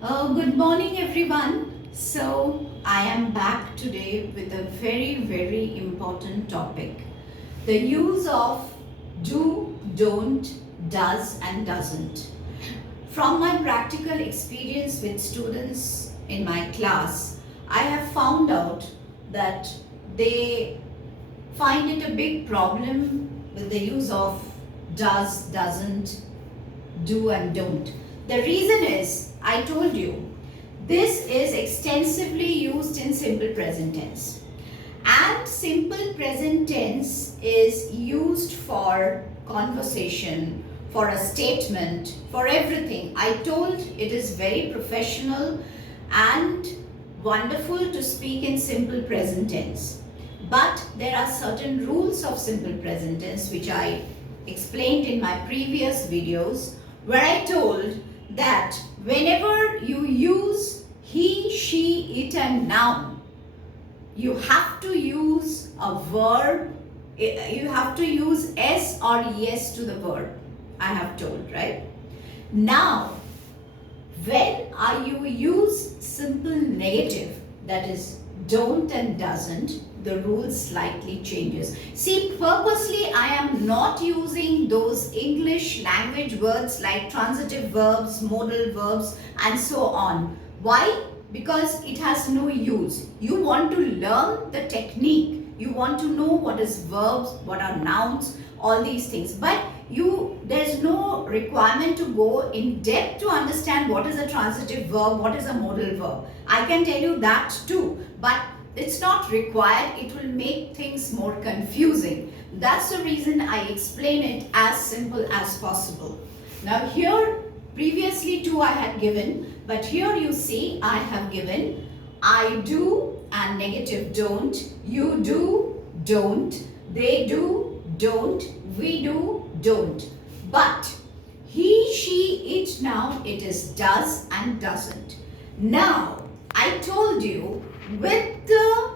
Good morning, everyone. So, I am back today with a very important topic, the use of do, don't, does, and doesn't. From my practical experience with students in my class, I have found out that they find it a big problem with the use of does, doesn't, do and don't. The reason is, I told you, this is extensively used in simple present tense. And simple present tense is used for conversation, for a statement, for everything. I told it is very professional and wonderful to speak in simple present tense. But there are certain rules of simple present tense which I explained in my previous videos, where I told that whenever you use he, she, it and noun, you have to use a verb, you have to use s or yes to the verb, I have told, right? Now, when you use simple negative, that is don't and doesn't, the rule slightly changes. See, purposely I am not using those English language words like transitive verbs, modal verbs and so on. Why? Because it has no use. You want to learn the technique. You want to know what is verbs, what are nouns, all these things. But there's no requirement to go in depth to understand what is a transitive verb, what is a modal verb. I can tell you that too, but it's not required. It will make things more confusing. That's the reason I explain it as simple as possible. Now here, previously too I had given, but here you see I have given I do and negative don't, you do, don't, they do, don't, we do, don't. But he, she, it now, it is does and doesn't. Now, I told you with the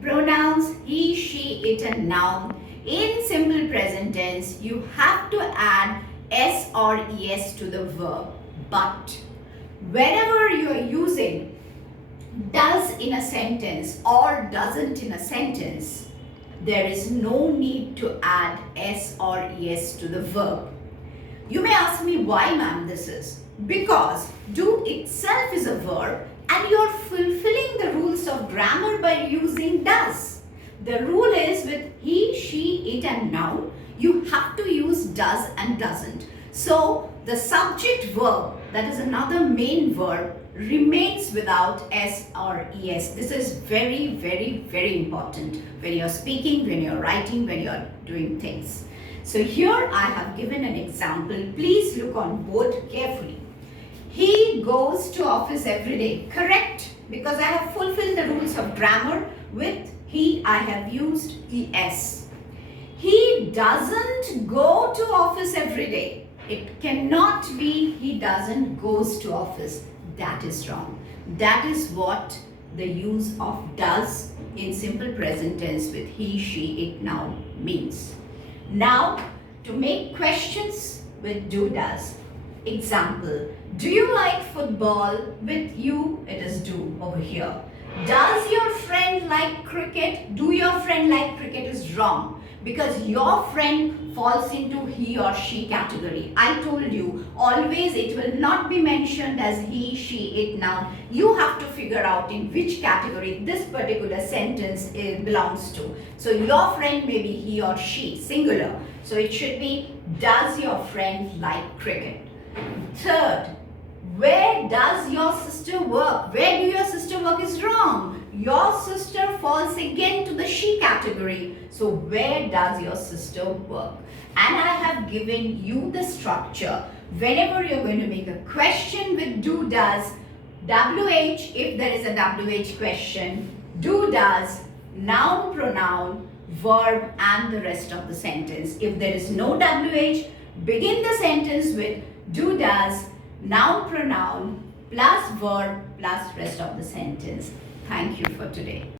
pronouns he, she, it and noun in simple present tense, you have to add s or es to the verb. But whenever you are using does in a sentence or doesn't in a sentence, there is no need to add s or es to the verb. You may ask me why, ma'am, this is. Because do itself is a verb and you are fulfilling the rules of grammar by using does. The rule is with he, she, it and noun, you have to use does and doesn't. So the subject verb, that is another main verb, remains without s or es. This is very important when you're speaking, when you're writing, when you're doing things. So here I have given an example. Please look on board carefully. He goes to office every day. Correct? Because I have fulfilled the rules of grammar. With he, I have used es. He doesn't go to office every day. It cannot be he doesn't goes to office. That is wrong. That is what the use of does in simple present tense with he, she, it noun means. Now, to make questions with do, does. Example, do you like football? With you, it is do over here. Does your friend like cricket? Do your friend like cricket is wrong, because your friend falls into he or she category. I told you, always it will not be mentioned as he, she, it noun. You have to figure out in which category this particular sentence belongs to. So your friend may be he or she, singular. So it should be, does your friend like cricket? Third, where does your sister work? Where do your sister work is wrong. Your sister falls again to the she category. So where does your sister work? And I have given you the structure. Whenever you're going to make a question with do, does, WH if there is a WH question, do, does, noun, pronoun, verb and the rest of the sentence. If there is no WH, begin the sentence with do, does, noun, pronoun, plus verb, plus rest of the sentence. Thank you for today.